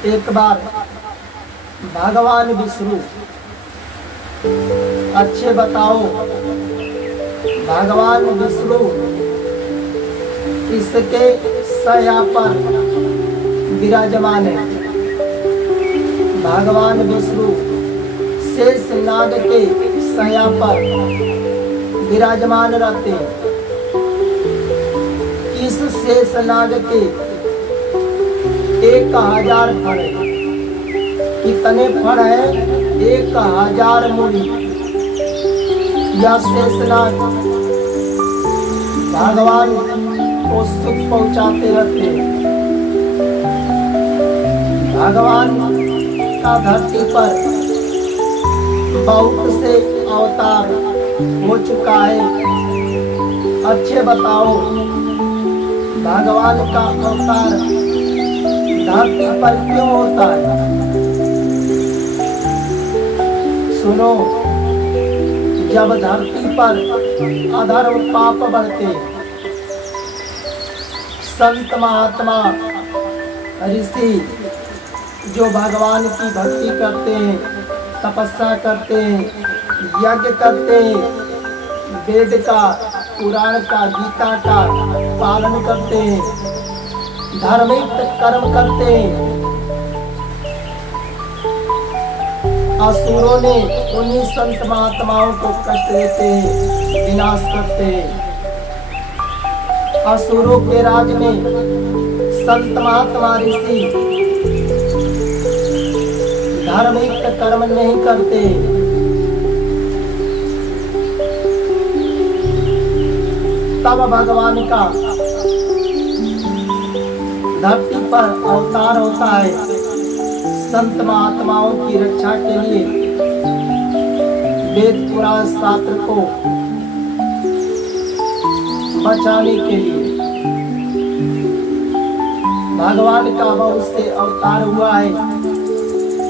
एक बार भगवान विष्णु, अच्छे बताओ, भगवान विष्णु इसके सया पर विराजमान है। भगवान विष्णु शेष नाग के सया पर विराजमान रहते हैं। इस शेष नाग के 1000 फण है। कितने फण है? 1000 मूली। यह शेषनाग भगवान को सुख पहुंचाते रहते हैं। भगवान का धरती पर बहुत से अवतार हो चुका है। अच्छे बताओ, भगवान का अवतार धरती पर क्यों होता है? सुनो, जब धरती पर अधर्म पाप बढ़ते, संत महात्मा ऋषि जो भगवान की भक्ति करते हैं, तपस्या करते हैं, यज्ञ करते हैं, वेद का, पुराण का, गीता का पालन करते हैं, धार्मिक कर्म करते हैं, असुरों ने उन्हीं संत महात्माओं को कष्ट देते हैं, विनाश करते हैं। असुरों के राज में संत महात्मा ऋषि धार्मिक कर्म नहीं करते। तब भगवान का धरती पर अवतार होता है संत महात्माओं की रक्षा के लिए, वेद पुराण शास्त्र को बचाने के लिए। भगवान का बहुत से अवतार हुआ है।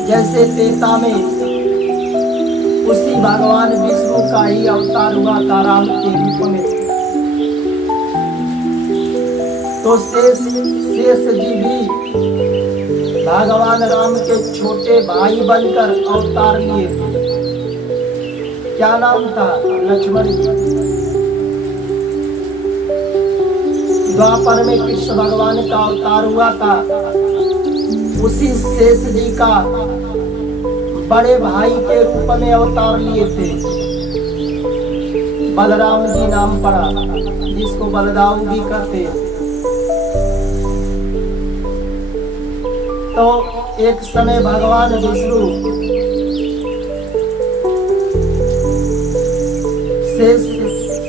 जैसे त्रेता में उसी भगवान विष्णु का ही अवतार हुआ था राम के रूप में। तो शेष जी भी भगवान राम के छोटे भाई बनकर अवतार लिए थे। क्या नाम था? लक्ष्मण जी। द्वापर में कृष्ण भगवान का अवतार हुआ था। उसी शेष जी का बड़े भाई के रूप में अवतार लिए थे। बलराम जी नाम पड़ा, जिसको बलदाऊ भी कहते हैं। तो एक समय भगवान विष्णु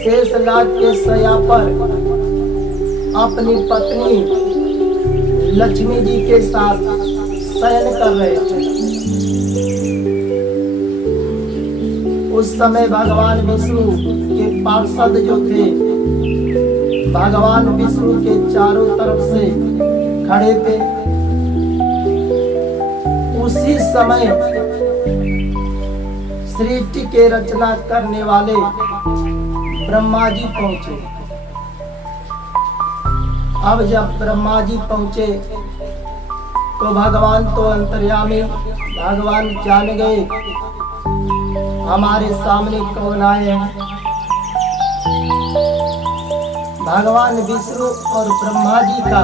शेष नाग के सया पर अपनी पत्नी लक्ष्मी जी के साथ शयन कर रहे थे। उस समय भगवान विष्णु के पार्षद जो थे, भगवान विष्णु के चारों तरफ से खड़े थे। उसी समय सृष्टि के रचना करने वाले ब्रह्मा जी पहुंचे। अब जब ब्रह्मा जी पहुंचे तो भगवान तो अंतर्यामी, भगवान जान गए हमारे सामने कौन आए हैं। भगवान विष्णु और ब्रह्मा जी का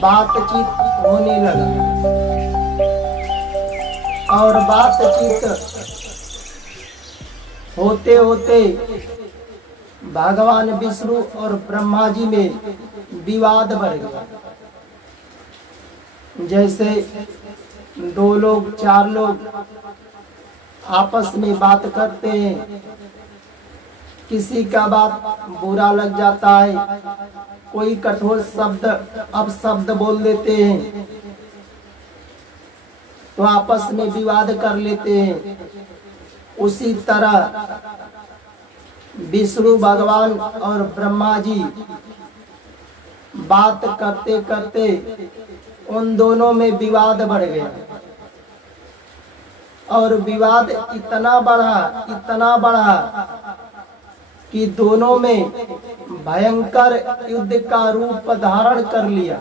बातचीत होने लगा और बातचीत होते होते भगवान विष्णु और ब्रह्मा जी में विवाद बढ़ गया। जैसे 2 लोग 4 लोग आपस में बात करते हैं, किसी का बात बुरा लग जाता है, कोई कठोर शब्द अपशब्द बोल देते हैं तो आपस में विवाद कर लेते हैं। उसी तरह विष्णु भगवान और ब्रह्मा जी बात करते करते उन दोनों में विवाद बढ़ गया और विवाद इतना बढ़ा कि दोनों में भयंकर युद्ध का रूप धारण कर लिया।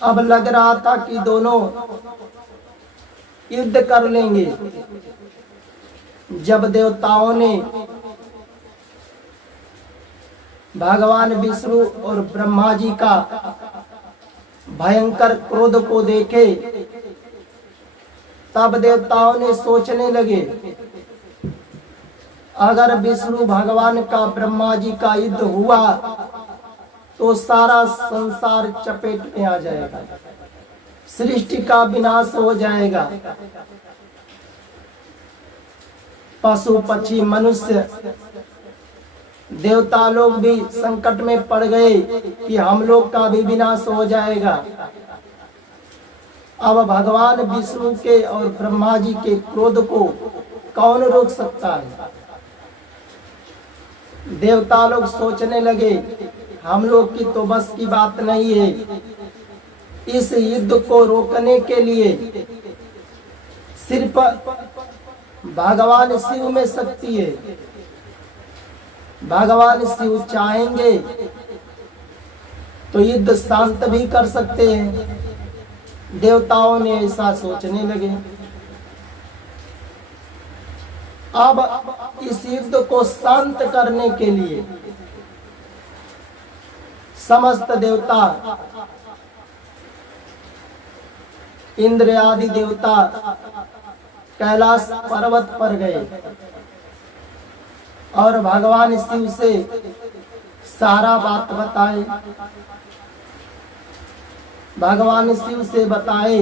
अब लग रहा था कि दोनों युद्ध कर लेंगे। जब देवताओं ने भगवान विष्णु और ब्रह्मा जी का भयंकर क्रोध को देखे, तब देवताओं ने सोचने लगे, अगर विष्णु भगवान का ब्रह्मा जी का युद्ध हुआ तो सारा संसार चपेट में आ जाएगा, सृष्टि का विनाश हो जाएगा। पशु पक्षी मनुष्य देवता लोग भी संकट में पड़ गए कि हम लोग का भी विनाश हो जाएगा। अब भगवान विष्णु के और ब्रह्मा जी के क्रोध को कौन रोक सकता है? देवता लोग सोचने लगे, हम लोग की तो बस की बात नहीं है। इस युद्ध को रोकने के लिए सिर्फ भगवान शिव में शक्ति है। भगवान शिव चाहेंगे तो युद्ध शांत भी कर सकते हैं। देवताओं ने ऐसा सोचने लगे। अब इस युद्ध को शांत करने के लिए समस्त देवता, इंद्र आदि देवता कैलाश पर्वत पर गए और भगवान शिव से सारा बात बताए। भगवान शिव से बताए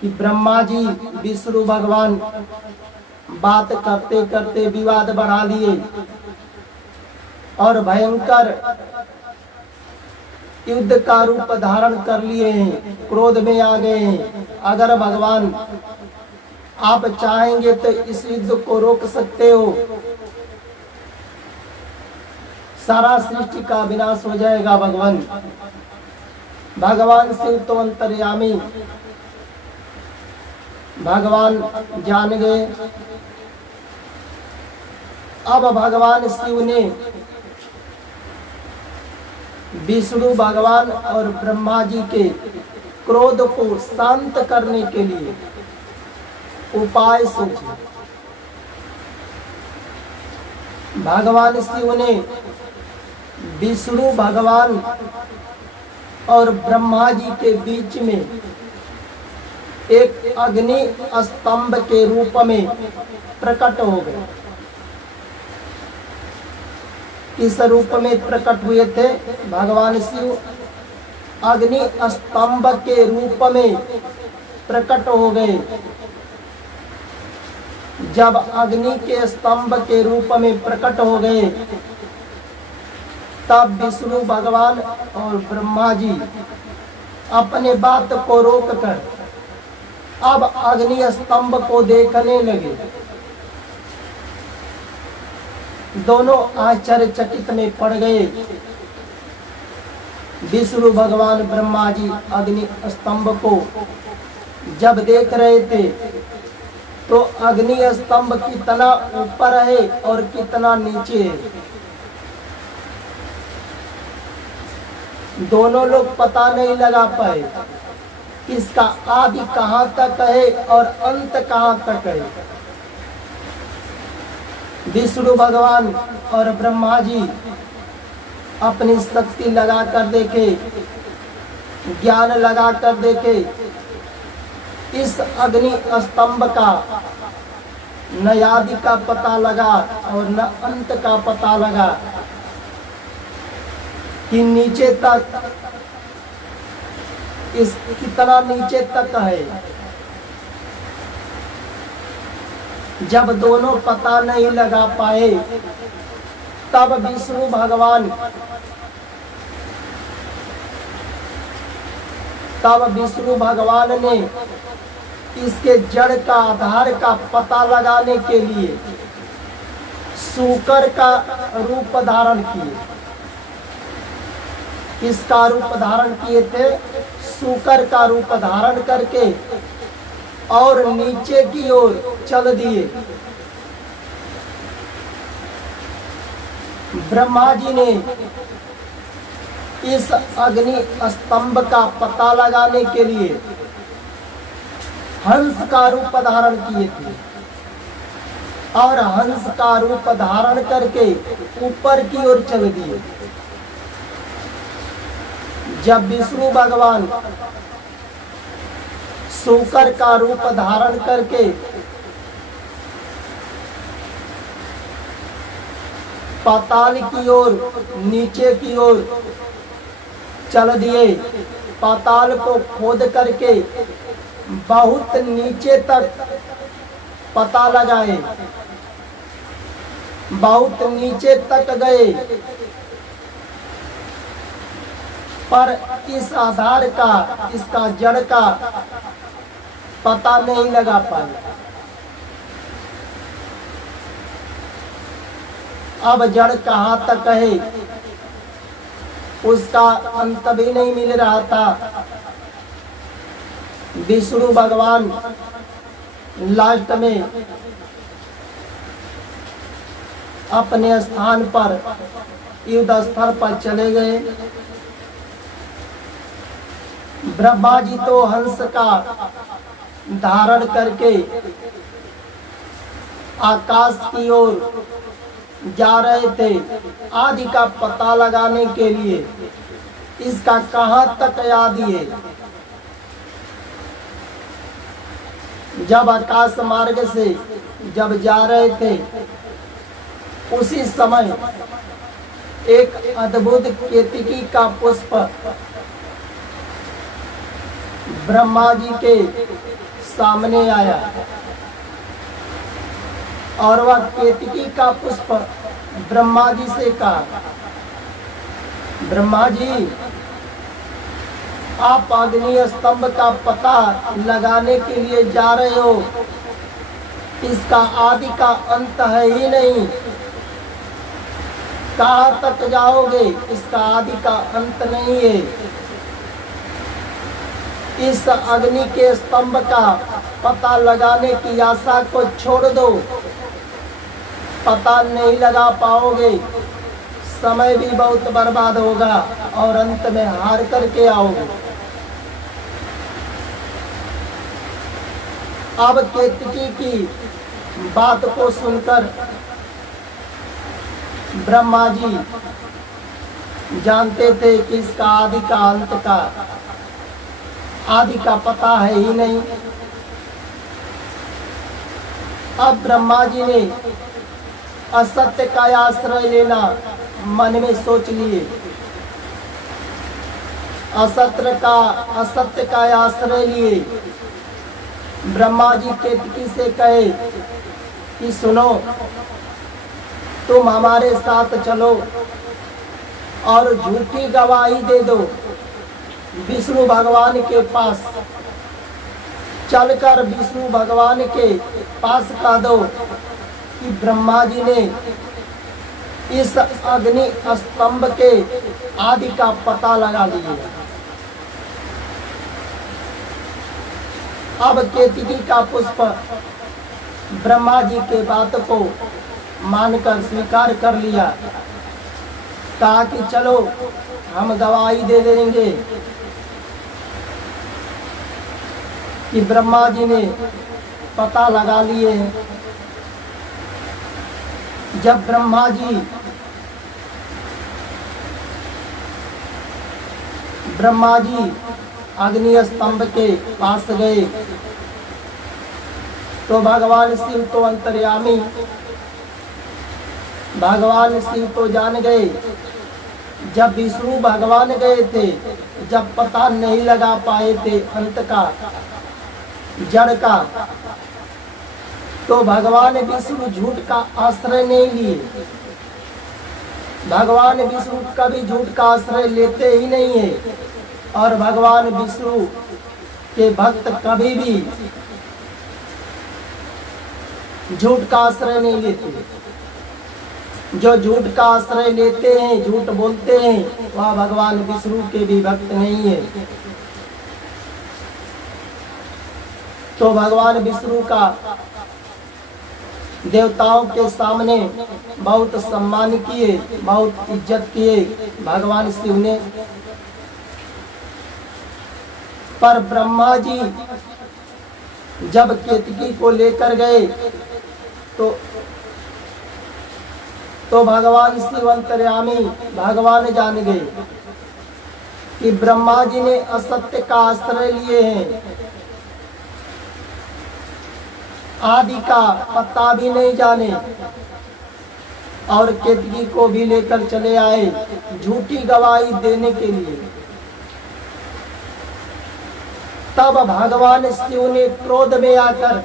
कि ब्रह्मा जी विष्णु भगवान बात करते करते विवाद बढ़ा लिए और भयंकर युद्ध का रूप धारण कर लिए हैं, क्रोध में आ गए हैं। अगर भगवान आप चाहेंगे तो इस युद्ध को रोक सकते हो, सारा सृष्टि का विनाश हो जाएगा। भगवान शिव तो अंतर्यामी, भगवान जान गए। अब भगवान शिव ने विष्णु भगवान और ब्रह्मा जी के क्रोध को शांत करने के लिए उपाय सोचे। भगवान शिव ने विष्णु भगवान और ब्रह्मा जी के बीच में एक अग्नि स्तंभ के रूप में प्रकट हो गए। इस रूप में प्रकट हुए थे भगवान शिव, अग्नि स्तंभ के रूप में प्रकट हो गए। जब अग्नि के स्तंभ के रूप में प्रकट हो गए, तब विष्णु भगवान और ब्रह्मा जी अपने बात को रोककर अब अग्नि स्तंभ को देखने लगे। दोनों आश्चर्यचकित में पड़ गए। विष्णु भगवान ब्रह्मा जी अग्नि स्तंभ को जब देख रहे थे तो अग्नि स्तंभ कितना ऊपर है और कितना नीचे है, दोनों लोग पता नहीं लगा पाए इसका आदि कहाँ तक है और अंत कहाँ तक है। विष्णु भगवान और ब्रह्मा जी अपनी शक्ति लगा कर देखे, ज्ञान लगा कर देखे, इस अग्नि स्तंभ का न आदि का पता लगा और न अंत का पता लगा कि नीचे तक इस कितना नीचे तक है। जब दोनों पता नहीं लगा पाए, तब विष्णु भगवान ने इसके जड़ का आधार का पता लगाने के लिए सूकर का रूप धारण किए। किसका रूप धारण किए थे? सूकर का रूप धारण करके और नीचे की ओर चल दिए। ब्रह्मा जी ने इस अग्नि स्तंभ का पता लगाने के लिए हंस का रूप धारण किए थे और हंस का रूप धारण करके ऊपर की ओर चल दिए। जब विष्णु भगवान सूकर का रूप धारण करके पाताल की ओर, नीचे की ओर चल दिए, पाताल को खोद करके बहुत नीचे तक पता लगाए, बहुत नीचे तक गए, पर इस आधार का, इसका जड़ का पता नहीं लगा पाए। अब जड़ कहाँ तक है उसका अंत भी नहीं मिल रहा था। विष्णु भगवान लास्ट में अपने स्थान पर, युद्ध स्थल पर चले गए। ब्रह्मा जी तो हंस का धारण करके आकाश की ओर जा रहे थे आदि का पता लगाने के लिए, इसका कहाँ तक आदि है। जब आकाश मार्ग से जब जा रहे थे उसी समय एक अद्भुत केतकी का पुष्प ब्रह्मा जी के सामने आया और वह केतकी का पुष्प ब्रह्मा जी से कहा, ब्रह्मा जी आप अग्नि स्तंभ का पता लगाने के लिए जा रहे हो, इसका आदि का अंत है ही नहीं, कहाँ तक जाओगे, इसका आदि का अंत नहीं है। इस अग्नि के स्तंभ का पता लगाने की आशा को छोड़ दो, पता नहीं लगा पाओगे, समय भी बहुत बर्बाद होगा और अंत में हार करके आओगे। अब केतकी की बात को सुनकर ब्रह्मा जी जानते थे कि इसका आदि का अंत का, आदि का पता है ही नहीं। अब ब्रह्मा जी ने असत्य का आश्रय लेना मन में सोच लिए, असत्य का आश्रय लिए। ब्रह्मा जी केतकी से कहे कि सुनो, तुम हमारे साथ चलो और झूठी गवाही दे दो विष्णु भगवान के पास। चलकर विष्णु भगवान के पास कह दो कि ब्रह्मा जी ने इस अग्नि स्तंभ के आदि का पता लगा लिया। अब केतकी का पुष्प ब्रह्मा जी के बात को मानकर स्वीकार कर लिया, कहा कि चलो हम गवाही दे देंगे कि ब्रह्मा जी ने पता लगा लिए हैं। जब ब्रह्मा जी अग्नि स्तंभ के पास गए तो भगवान शिव तो अंतर्यामी, भगवान शिव तो जान गए। जब विष्णु भगवान गए थे, जब पता नहीं लगा पाए थे अंत का, जड़ का, तो भगवान विष्णु झूठ का आश्रय नहीं लिए। भगवान विष्णु कभी झूठ का आश्रय लेते ही नहीं है और भगवान विष्णु के भक्त कभी भी झूठ का आश्रय नहीं लेते। जो झूठ का आश्रय लेते हैं, झूठ बोलते हैं, वह भगवान विष्णु के भी भक्त नहीं है। तो भगवान विष्णु का देवताओं के सामने बहुत सम्मान किए, बहुत इज्जत किए भगवान शिव ने। पर ब्रह्मा जी जब केतकी को लेकर गए तो भगवान शिव अंतर्यामी भगवान जान गए कि ब्रह्मा जी ने असत्य का आश्रय लिए हैं, आदि का पता भी नहीं जाने, और केतकी को भी लेकर चले आए झूठी गवाही देने के लिए। तब भगवान शिव ने क्रोध में आकर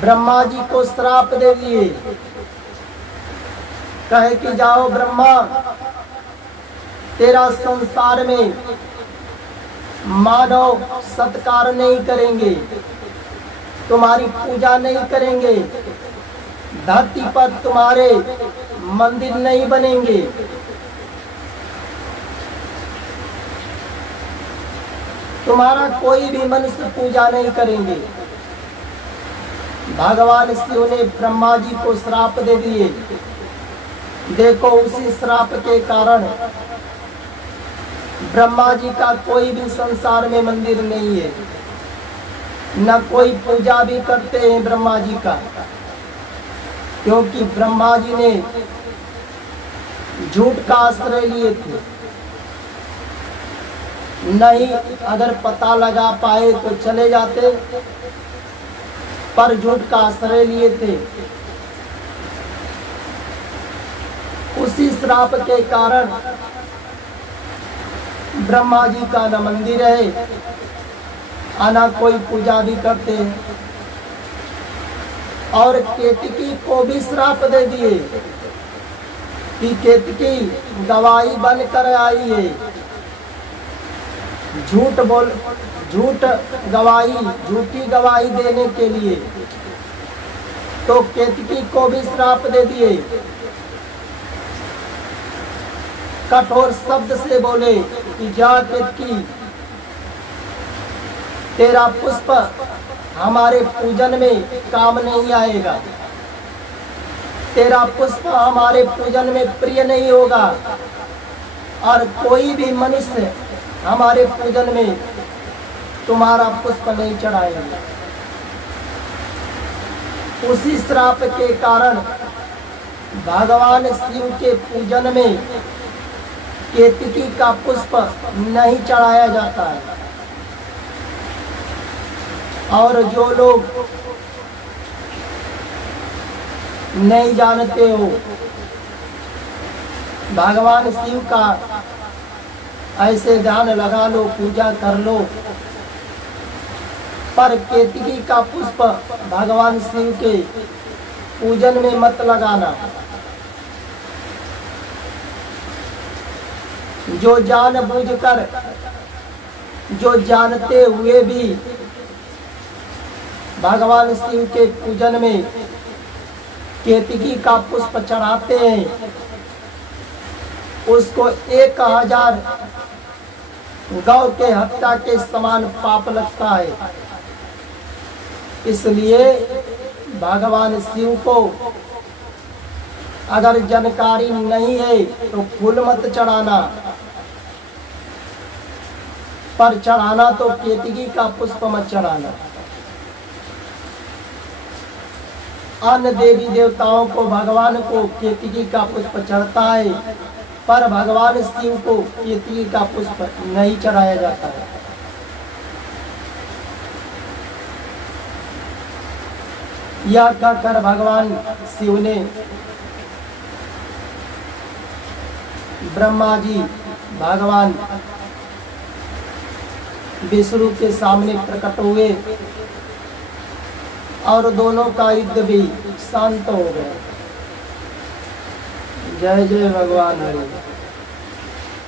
ब्रह्मा जी को श्राप दे दिए, कहे कि जाओ ब्रह्मा, तेरा संसार में मानव सत्कार नहीं करेंगे, तुम्हारी पूजा नहीं करेंगे, धरती पर तुम्हारे मंदिर नहीं बनेंगे। तुम्हारा कोई भी मनुष्य पूजा नहीं करेंगे। भगवान शिव ने ब्रह्मा जी को श्राप दे दिए। देखो, उसी श्राप के कारण ब्रह्मा जी का कोई भी संसार में मंदिर नहीं है, न कोई पूजा भी करते हैं ब्रह्मा जी का, क्योंकि ब्रह्मा जी ने झूठ का आश्रय लिए थे। नहीं अगर पता लगा पाए तो चले जाते, पर झूठ का आश्रय लिए थे। उसी श्राप के कारण ब्रह्मा जी का न मंदिर है, न कोई पूजा भी करते हैं, और केतकी को भी श्राप दे दिए कि केतकी गवाही बनकर आई है, झूठ गवाही, झूठी गवाही देने के लिए। तो केतकी को भी श्राप दे दिए, कठोर शब्द से बोले कि जा केतकी, तेरा पुष्प हमारे पूजन में काम नहीं आएगा, तेरा पुष्प हमारे पूजन में प्रिय नहीं होगा, और कोई भी मनुष्य हमारे पूजन में तुम्हारा पुष्प नहीं चढ़ाएगा। उसी श्राप के कारण भगवान शिव के पूजन में केतकी का पुष्प नहीं चढ़ाया जाता है। और जो लोग नहीं जानते हो भगवान शिव का, ऐसे ध्यान लगा लो, पूजा कर लो, पर केतकी का पुष्प भगवान शिव के पूजन में मत लगाना। जो जानबूझकर, जो जानते हुए भी भगवान शिव के पूजन में केतकी का पुष्प चढ़ाते हैं, उसको 1000 गौ के हत्या के समान पाप लगता है। इसलिए भगवान शिव को अगर जानकारी नहीं है तो फूल मत चढ़ाना, पर चढ़ाना तो केतकी का पुष्प मत चढ़ाना। अन्य देवी देवताओं को, भगवान को केतकी का पुष्प चढ़ता है, पर भगवान शिव को केतकी का पुष्प नहीं चढ़ाया जाता है। यह कहकर भगवान शिव ने ब्रह्मा जी भगवान विष्णु के सामने प्रकट हुए, और दोनों का युद्ध भी शांत हो गया। जय जय भगवान हरि।